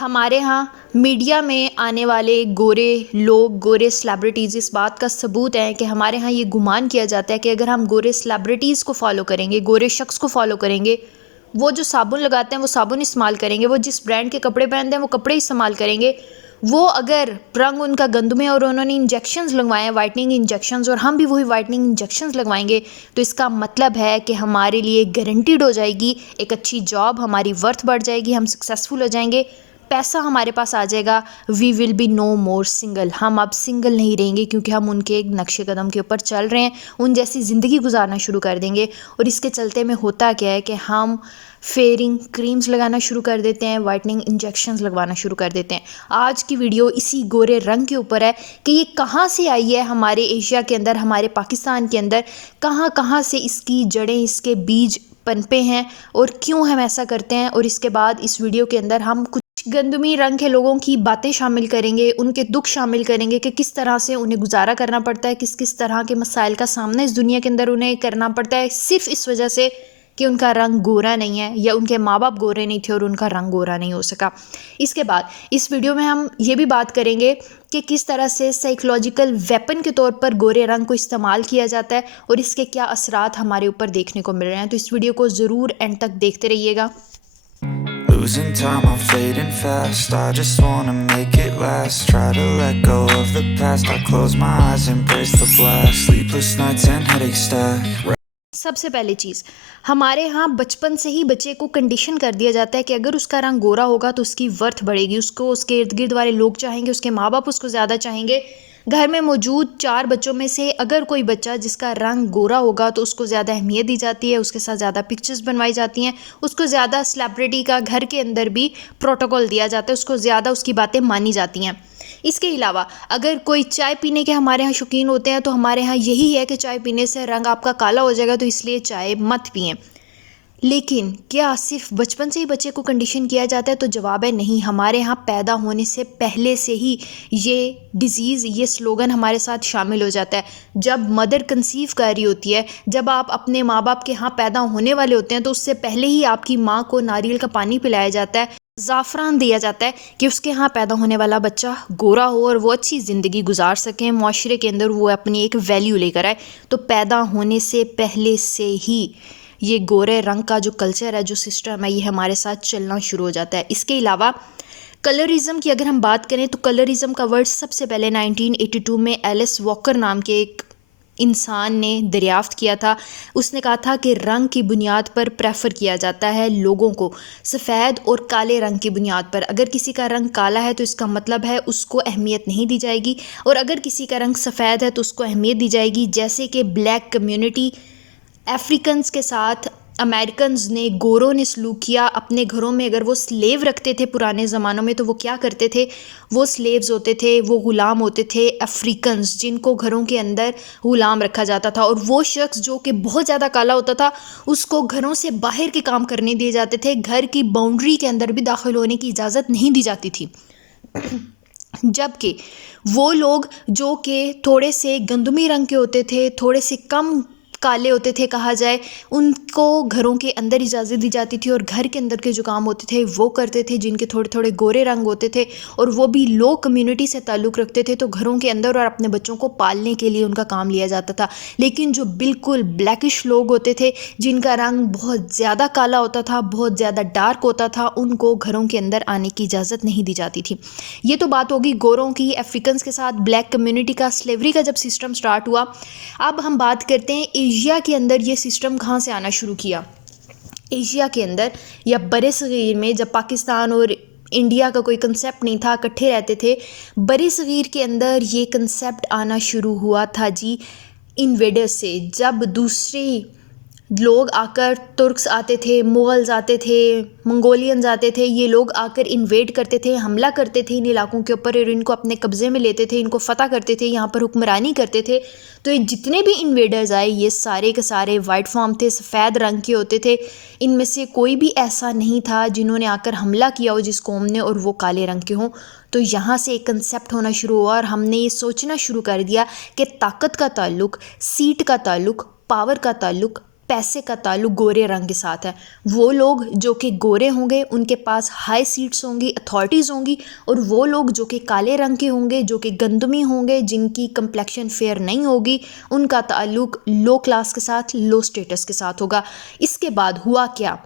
हमारे यहाँ मीडिया में आने वाले गोरे लोग, गोरे सेलिब्रिटीज़ इस बात का सबूत है कि हमारे यहाँ ये गुमान किया जाता है कि अगर हम गोरे सेलिब्रिटीज़ को फॉलो करेंगे, गोरे शख्स को फॉलो करेंगे, वो जो साबुन लगाते हैं वो साबुन इस्तेमाल करेंगे, वो जिस ब्रांड के कपड़े पहनते हैं वो कपड़े इस्तेमाल करेंगे, वो अगर रंग उनका गंदम है और उन्होंने इंजेक्शंस लगवाए हैं, वाइटनिंग इंजेक्शंस, और हम भी वही वाइटनिंग इंजेक्शंस लगवाएंगे, तो इसका मतलब है कि हमारे लिए गारंटीड हो जाएगी एक अच्छी जॉब, हमारी वर्थ बढ़ जाएगी, हम सक्सेसफुल हो जाएंगे, पैसा हमारे पास आ जाएगा। We will be no more single. हम अब सिंगल नहीं रहेंगे क्योंकि हम उनके एक नक्शे कदम के ऊपर चल रहे हैं, उन जैसी ज़िंदगी गुजारना शुरू कर देंगे। और इसके चलते में होता क्या है कि हम फेयरिंग क्रीम्स लगाना शुरू कर देते हैं, वाइटनिंग इंजेक्शंस लगवाना शुरू कर देते हैं। आज की वीडियो इसी गोरे रंग के ऊपर है कि ये कहाँ से आई है हमारे एशिया के अंदर, हमारे पाकिस्तान के अंदर, कहाँ कहाँ से इसकी जड़ें, इसके बीज पनपे हैं और क्यों हम ऐसा करते हैं। और इसके बाद इस वीडियो के अंदर हम कुछ गंदमी रंग के लोगों की बातें शामिल करेंगे, उनके दुख शामिल करेंगे कि किस तरह से उन्हें गुजारा करना पड़ता है, किस किस तरह के मसाइल का सामना इस दुनिया के अंदर उन्हें करना पड़ता है, सिर्फ इस वजह से कि उनका रंग गोरा नहीं है या उनके माँ बाप गोरे नहीं थे और उनका रंग गोरा नहीं हो सका। इसके बाद इस वीडियो में हम ये भी बात करेंगे कि किस तरह से साइकोलॉजिकल वेपन के तौर पर गोरे रंग को इस्तेमाल किया जाता है और इसके क्या असरात हमारे ऊपर देखने को मिल रहे हैं। तो इस वीडियो को ज़रूर एंड तक देखते रहिएगा। Losing time, I'm fading fast. I just wanna make it last. Try to let go of the past. I close my eyes, embrace the blast. Sleepless nights and headaches stack. सबसे पहली चीज़, हमारे यहाँ बचपन से ही बच्चे को कंडीशन कर दिया जाता है कि अगर उसका रंग गोरा होगा तो उसकी वर्थ बढ़ेगी, उसको उसके इर्द गिर्द वाले लोग चाहेंगे, उसके माँ बाप उसको ज़्यादा चाहेंगे। घर में मौजूद 4 बच्चों में से अगर कोई बच्चा जिसका रंग गोरा होगा तो उसको ज़्यादा अहमियत दी जाती है, उसके साथ ज़्यादा पिक्चर्स बनवाई जाती हैं, उसको ज़्यादा सेलिब्रिटी का घर के अंदर भी प्रोटोकॉल दिया जाता है, उसको ज़्यादा उसकी बातें मानी जाती हैं। इसके अलावा अगर कोई चाय पीने के हमारे यहाँ शौकीन होते हैं तो हमारे यहाँ यही है कि चाय पीने से रंग आपका काला हो जाएगा, तो इसलिए चाय मत पिएं। लेकिन क्या सिर्फ बचपन से ही बच्चे को कंडीशन किया जाता है? तो जवाब है नहीं। हमारे यहाँ पैदा होने से पहले से ही ये डिज़ीज़, ये स्लोगन हमारे साथ शामिल हो जाता है। जब मदर कंसीव कर रही होती है, जब आप अपने माँ बाप के यहाँ पैदा होने वाले होते हैं, तो उससे पहले ही आपकी माँ को नारियल का पानी पिलाया जाता है, ज़ाफ़रान दिया जाता है कि उसके यहाँ पैदा होने वाला बच्चा गोरा हो और वो अच्छी ज़िंदगी गुजार सकें, माशरे के अंदर वो अपनी एक वैल्यू लेकर आए। तो पैदा होने से पहले से ही ये गोरे रंग का जो कल्चर है, जो सिस्टम है, ये हमारे साथ चलना शुरू हो जाता है। इसके अलावा कलरिज़म की अगर हम बात करें तो कलरिज़म का वर्ड सबसे पहले 1982 में एलिस वॉकर नाम के एक इंसान ने दरियाफ्त किया था। उसने कहा था कि रंग की बुनियाद पर प्रेफर किया जाता है लोगों को, सफ़ेद और काले रंग की बुनियाद पर। अगर किसी का रंग काला है तो इसका मतलब है उसको अहमियत नहीं दी जाएगी, और अगर किसी का रंग सफ़ेद है तो उसको अहमियत दी जाएगी। जैसे कि ब्लैक कम्युनिटी अफ्रीकन्स के साथ अमेरिकन्स ने, गोरों ने सलूक किया अपने घरों में। अगर वो स्लेव रखते थे पुराने ज़मानों में तो वो क्या करते थे, वो स्लेव्स होते थे, वो ग़ुलाम होते थे अफ्रीकन्स, जिनको घरों के अंदर ग़ुलाम रखा जाता था। और वो शख्स जो कि बहुत ज़्यादा काला होता था उसको घरों से बाहर के काम करने दिए जाते थे, घर की बाउंड्री के अंदर भी दाखिल होने की इजाज़त नहीं दी जाती थी। जबकि वो लोग जो कि थोड़े से गंदमी रंग के होते थे, थोड़े से कम काले होते थे कहा जाए, उनको घरों के अंदर इजाज़त दी जाती थी और घर के अंदर के जो काम होते थे वो करते थे। जिनके थोड़े थोड़े गोरे रंग होते थे और वो भी लो कम्युनिटी से ताल्लुक़ रखते थे, तो घरों के अंदर और अपने बच्चों को पालने के लिए उनका काम लिया जाता था। लेकिन जो बिल्कुल ब्लैकिश लोग होते थे, जिनका रंग बहुत ज़्यादा काला होता था, बहुत ज़्यादा डार्क होता था, उनको घरों के अंदर आने की इजाज़त नहीं दी जाती थी। ये तो बात होगी गोरों की, अफ्रीकन्स के साथ ब्लैक कम्युनिटी का स्लेवरी का जब सिस्टम स्टार्ट हुआ। अब हम बात करते हैं एशिया के अंदर ये सिस्टम कहाँ से आना शुरू किया। एशिया के अंदर या बड़े सग़ीर में, जब पाकिस्तान और इंडिया का कोई कंसेप्ट नहीं था, इकट्ठे रहते थे, बड़े सग़ीर के अंदर ये कंसेप्ट आना शुरू हुआ था जी इन्वेडर्स से। जब दूसरे लोग आकर, तुर्क्स आते थे, मुग़ल्स आते थे, मंगोलियंस आते थे, ये लोग आकर इन्वेड करते थे, हमला करते थे इन इलाकों के ऊपर और इनको अपने कब्ज़े में लेते थे, इनको फ़तह करते थे, यहाँ पर हुक्मरानी करते थे। तो ये जितने भी इन्वेडर्स आए ये सारे के सारे वाइट फॉर्म थे, सफ़ेद रंग के होते थे। इनमें से कोई भी ऐसा नहीं था जिन्होंने आकर हमला किया हो जिस कौम ने और वो काले रंग के हों। तो यहाँ से एक कंसेप्ट होना शुरू हुआ और हमने ये सोचना शुरू कर दिया कि ताकत का ताल्लुक़, सीट का ताल्लुक़, पावर का ताल्लुक़ पैसे का ताल्लुक गोरे रंग के साथ है। वो लोग जो कि गोरे होंगे उनके पास हाई सीट्स होंगी, अथॉरिटीज़ होंगी, और वो लोग जो कि काले रंग के होंगे, जो कि गंदमी होंगे, जिनकी कंप्लेक्शन फेयर नहीं होगी, उनका ताल्लुक लो क्लास के साथ, लो स्टेटस के साथ होगा। इसके बाद हुआ क्या,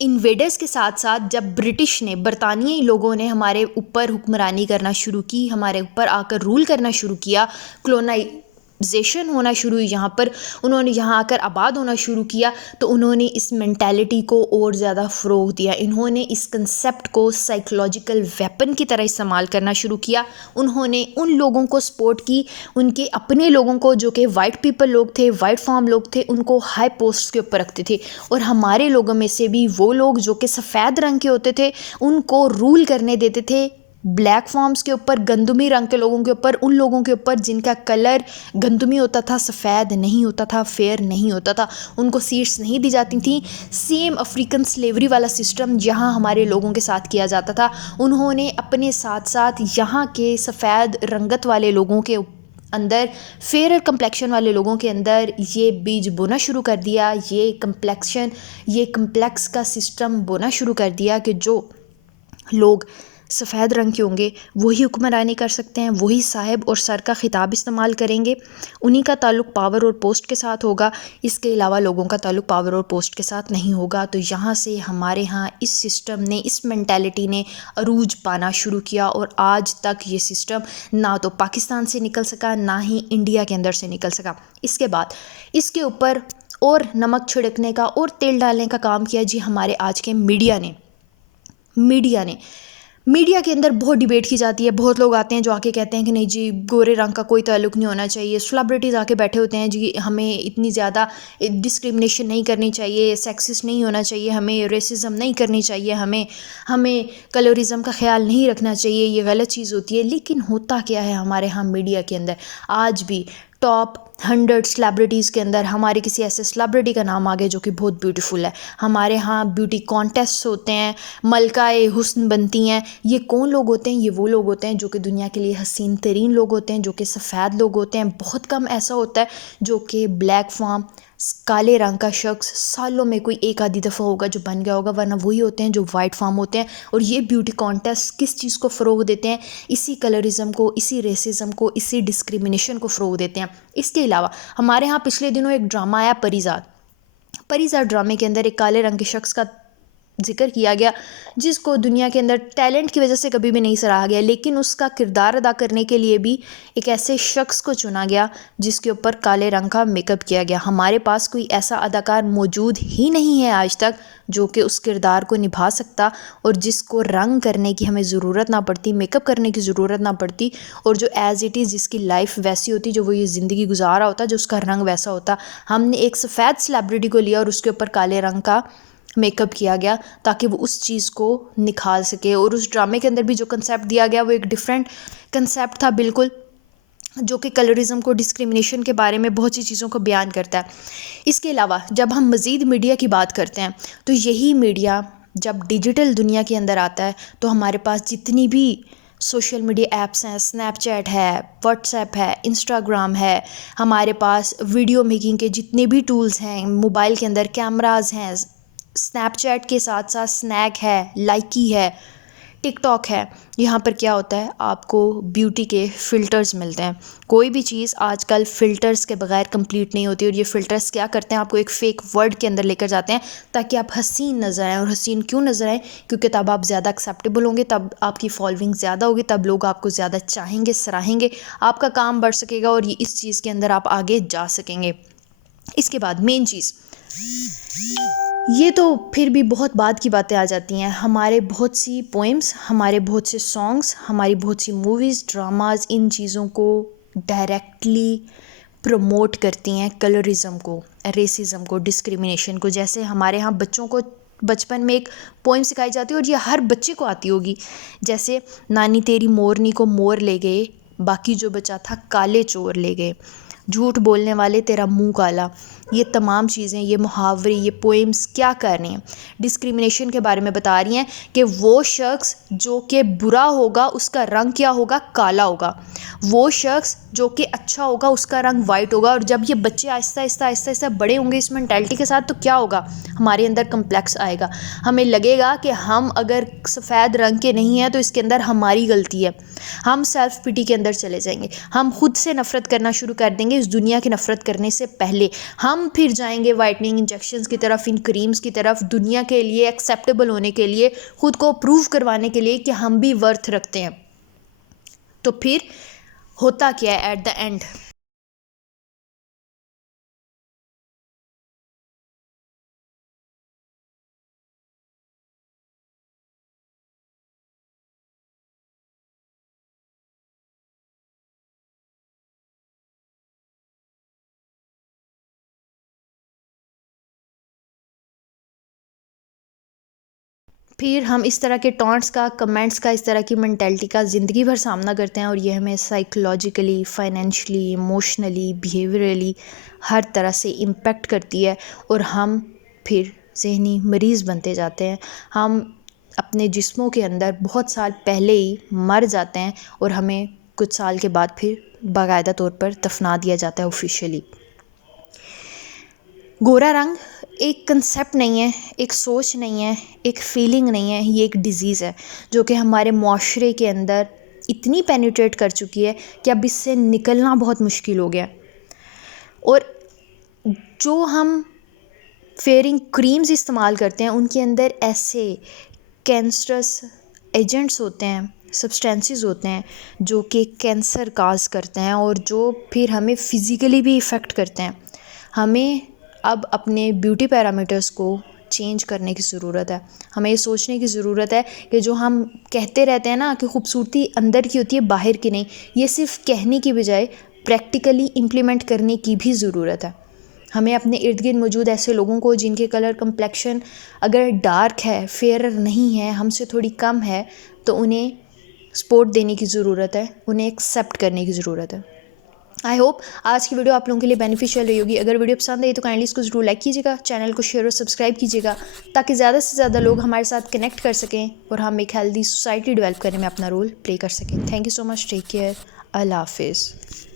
इन्वेडर्स के साथ साथ जब ब्रिटिश ने, बरतानियाई लोगों ने हमारे ऊपर हुक्मरानी करना शुरू की, हमारे ऊपर आकर रूल करना शुरू किया, कॉलोनाइजेशन होना शुरू हुई यहाँ पर, उन्होंने यहाँ आकर आबाद होना शुरू किया, तो उन्होंने इस मेंटालिटी को और ज़्यादा फ़रोग़ दिया। इन्होंने इस कंसेप्ट को साइकोलॉजिकल वेपन की तरह इस्तेमाल करना शुरू किया। उन्होंने उन लोगों को सपोर्ट की, उनके अपने लोगों को जो कि वाइट पीपल लोग थे, वाइट फार्म लोग थे, उनको हाई पोस्ट के ऊपर रखते थे, और हमारे लोगों में से भी वो लोग जो कि सफ़ेद रंग के होते थे उनको रूल करने देते थे ब्लैक फॉर्म्स के ऊपर, गंदमी रंग के लोगों के ऊपर, उन लोगों के ऊपर जिनका कलर गंदमी होता था, सफ़ेद नहीं होता था, फेयर नहीं होता था, उनको सीट्स नहीं दी जाती थी। सेम अफ्रीकन स्लेवरी वाला सिस्टम यहाँ हमारे लोगों के साथ किया जाता था। उन्होंने अपने साथ साथ यहाँ के सफ़ेद रंगत वाले लोगों के अंदर, फेयर कंप्लेक्शन वाले लोगों के अंदर ये बीज बोना शुरू कर दिया, ये कम्प्लेक्स का सिस्टम बोना शुरू कर दिया कि जो लोग सफ़ेद रंग के होंगे वही हुक्मरानी कर सकते हैं, वही साहिब और सर का ख़िताब इस्तेमाल करेंगे, उन्हीं का ताल्लुक़ पावर और पोस्ट के साथ होगा, इसके अलावा लोगों का ताल्लुक़ पावर और पोस्ट के साथ नहीं होगा। तो यहाँ से हमारे यहाँ इस सिस्टम ने, इस मेंटालिटी ने अरूज पाना शुरू किया, और आज तक ये सिस्टम ना तो पाकिस्तान से निकल सका, ना ही इंडिया के अंदर से निकल सका। इसके बाद इसके ऊपर और नमक छिड़कने का और तेल डालने का काम किया जी हमारे आज के मीडिया के अंदर बहुत डिबेट की जाती है। बहुत लोग आते हैं जो आके कहते हैं कि नहीं जी, गोरे रंग का कोई ताल्लुक़ नहीं होना चाहिए। सेलिब्रिटीज़ आके बैठे होते हैं जी, हमें इतनी ज़्यादा डिस्क्रिमिनेशन नहीं करनी चाहिए, सेक्सिस्ट नहीं होना चाहिए, हमें रेसिज्म नहीं करनी चाहिए, हमें कलरिज़म का ख्याल नहीं रखना चाहिए, ये गलत चीज़ होती है। लेकिन होता क्या है हमारे यहाँ मीडिया के अंदर, आज भी टॉप 100 सेलिब्रिटीज़ के अंदर हमारे किसी ऐसे सेलिब्रिटी का नाम आ गया जो कि बहुत ब्यूटीफुल है। हमारे यहाँ ब्यूटी कॉन्टेस्ट होते हैं, मलकाए हुस्न बनती हैं। ये कौन लोग होते हैं? ये वो लोग होते हैं जो कि दुनिया के लिए हसीन तरीन लोग होते हैं, जो कि सफ़ेद लोग होते हैं। बहुत कम ऐसा होता है जो कि ब्लैक फॉर्म, काले रंग का शख्स सालों में कोई एक आधी दफ़ा होगा जो बन गया होगा, वरना वही होते हैं जो वाइट फार्म होते हैं। और ये ब्यूटी कॉन्टेस्ट किस चीज़ को फ़रोग़ देते हैं? इसी कलरिज़म को, इसी रेसिज्म को, इसी डिस्क्रिमिनेशन को फ़रोग़ देते हैं। इसके अलावा हमारे यहाँ पिछले दिनों एक ड्रामा आया परिज़ाद ड्रामे के अंदर एक काले रंग के शख्स का जिक्र किया गया, जिसको दुनिया के अंदर टैलेंट की वजह से कभी भी नहीं सराहा गया, लेकिन उसका किरदार अदा करने के लिए भी एक ऐसे शख्स को चुना गया जिसके ऊपर काले रंग का मेकअप किया गया। हमारे पास कोई ऐसा अदाकार मौजूद ही नहीं है आज तक जो कि उस किरदार को निभा सकता, और जिसको रंग करने की हमें ज़रूरत ना पड़ती, मेकअप करने की ज़रूरत ना पड़ती, और जो एज़ इट इज़ जिसकी लाइफ वैसी होती, जो वो ये ज़िंदगी गुजारा होता, जो उसका रंग वैसा होता। हमने एक सफ़ेद सेलिब्रिटी को लिया और उसके ऊपर काले रंग का मेकअप किया गया ताकि वो उस चीज़ को निखार सके। और उस ड्रामे के अंदर भी जो कंसेप्ट दिया गया वो एक डिफरेंट कंसेप्ट था बिल्कुल, जो कि कलरिज़म को, डिस्क्रिमिनेशन के बारे में बहुत सी चीज़ों को बयान करता है। इसके अलावा जब हम मज़ीद मीडिया की बात करते हैं तो यही मीडिया जब डिजिटल दुनिया के अंदर आता है तो हमारे पास जितनी भी सोशल मीडिया ऐप्स हैं, स्नैपचैट है, व्हाट्सएप है, इंस्टाग्राम है, हमारे पास वीडियो मेकिंग के जितने भी टूल्स हैं, मोबाइल के अंदर कैमराज़ हैं, स्नैपचैट के साथ साथ स्नैक है, लाइकी है, टिकटॉक है। यहाँ पर क्या होता है, आपको ब्यूटी के फ़िल्टर्स मिलते हैं। कोई भी चीज़ आजकल फ़िल्टर्स के बगैर कंप्लीट नहीं होती, और ये फ़िल्टर्स क्या करते हैं, आपको एक फ़ेक वर्ल्ड के अंदर लेकर जाते हैं ताकि आप हसीन नज़र आएँ। और हसीन क्यों नज़र आएँ? क्योंकि तब आप ज़्यादा एक्सेप्टेबल होंगे, तब आपकी फॉलोइंग ज़्यादा होगी, तब लोग आपको ज़्यादा चाहेंगे, सराहेंगे, आपका काम बढ़ सकेगा, और ये इस चीज़ के अंदर आप आगे जा सकेंगे। इसके बाद मेन चीज़, ये तो फिर भी बहुत बाद की बातें आ जाती हैं। हमारे बहुत सी पोएम्स, हमारे बहुत से सॉन्ग्स, हमारी बहुत सी मूवीज़, ड्रामाज़ इन चीज़ों को डायरेक्टली प्रमोट करती हैं, कलरिज़म को, रेसिज्म को, डिस्क्रिमिनेशन को। जैसे हमारे यहाँ बच्चों को बचपन में एक पोएम सिखाई जाती है, और ये हर बच्चे को आती होगी, जैसे नानी तेरी मोरनी को मोर ले गए, बाकी जो बचा था काले चोर ले गए। झूठ बोलने वाले तेरा मुंह काला। ये तमाम चीज़ें, ये मुहावरे, ये पोएम्स क्या कर रही हैं? डिस्क्रिमिनेशन के बारे में बता रही हैं कि वो शख्स जो कि बुरा होगा उसका रंग क्या होगा? काला होगा। वो शख्स जो कि अच्छा होगा उसका रंग वाइट होगा। और जब ये बच्चे आहिस्ता आहिस्ता आहिस्ता आहिस्ता बड़े होंगे इस मेंटालिटी के साथ, तो क्या होगा? हमारे अंदर कम्प्लेक्स आएगा। हमें लगेगा कि हम अगर सफ़ेद रंग के नहीं हैं तो इसके अंदर हमारी गलती है। हम सेल्फ पिटी के अंदर चले जाएंगे। हम खुद से नफ़रत करना शुरू कर देंगे इस दुनिया की नफ़रत करने से पहले। हम फिर जाएंगे वाइटनिंग इंजेक्शंस की तरफ, इन क्रीम्स की तरफ, दुनिया के लिए एक्सेप्टेबल होने के लिए, खुद को प्रूव करवाने के लिए कि हम भी वर्थ रखते हैं। तो फिर होता क्या है एट द एंड? फिर हम इस तरह के टॉन्ट्स का, कमेंट्स का, इस तरह की मेंटालिटी का ज़िंदगी भर सामना करते हैं और ये हमें साइकोलॉजिकली, फाइनेंशियली, इमोशनली, बिहेवियरली हर तरह से इम्पेक्ट करती है और हम फिर ज़हनी मरीज़ बनते जाते हैं। हम अपने जिस्मों के अंदर बहुत साल पहले ही मर जाते हैं और हमें कुछ साल के बाद फिर बाकायदा तौर पर दफना दिया जाता है ऑफिशियली। गोरा रंग एक कंसेप्ट नहीं है, एक सोच नहीं है, एक फीलिंग नहीं है, ये एक डिज़ीज़ है जो कि हमारे मुआशरे के अंदर इतनी पेनिट्रेट कर चुकी है कि अब इससे निकलना बहुत मुश्किल हो गया। और जो हम फेयरिंग क्रीम्स इस्तेमाल करते हैं उनके अंदर ऐसे कैंसरस एजेंट्स होते हैं, सब्सटेंसेस होते हैं जो कि कैंसर काज करते हैं और जो फिर हमें फ़िज़िकली भी इफ़ेक्ट करते हैं। हमें अब अपने ब्यूटी पैरामीटर्स को चेंज करने की ज़रूरत है। हमें ये सोचने की ज़रूरत है कि जो हम कहते रहते हैं ना कि खूबसूरती अंदर की होती है, बाहर की नहीं, ये सिर्फ कहने की बजाय प्रैक्टिकली इम्प्लीमेंट करने की भी ज़रूरत है। हमें अपने इर्द गिर्द मौजूद ऐसे लोगों को जिनके कलर कम्प्लेक्शन अगर डार्क है, फेयर नहीं है, हमसे थोड़ी कम है, तो उन्हें सपोर्ट देने की ज़रूरत है, उन्हें एक्सेप्ट करने की ज़रूरत है। आई होप आज की वीडियो आप लोगों के लिए बेनिफिशियल रही होगी। अगर वीडियो पसंद आई तो काइंडली इसको ज़रूर लाइक कीजिएगा, चैनल को शेयर और सब्सक्राइब कीजिएगा ताकि ज़्यादा से ज़्यादा लोग हमारे साथ कनेक्ट कर सकें और हम एक हेल्दी सोसाइटी डेवलप करने में अपना रोल प्ले कर सकें। Thank you so much, take care, अल्लाह हाफिज़।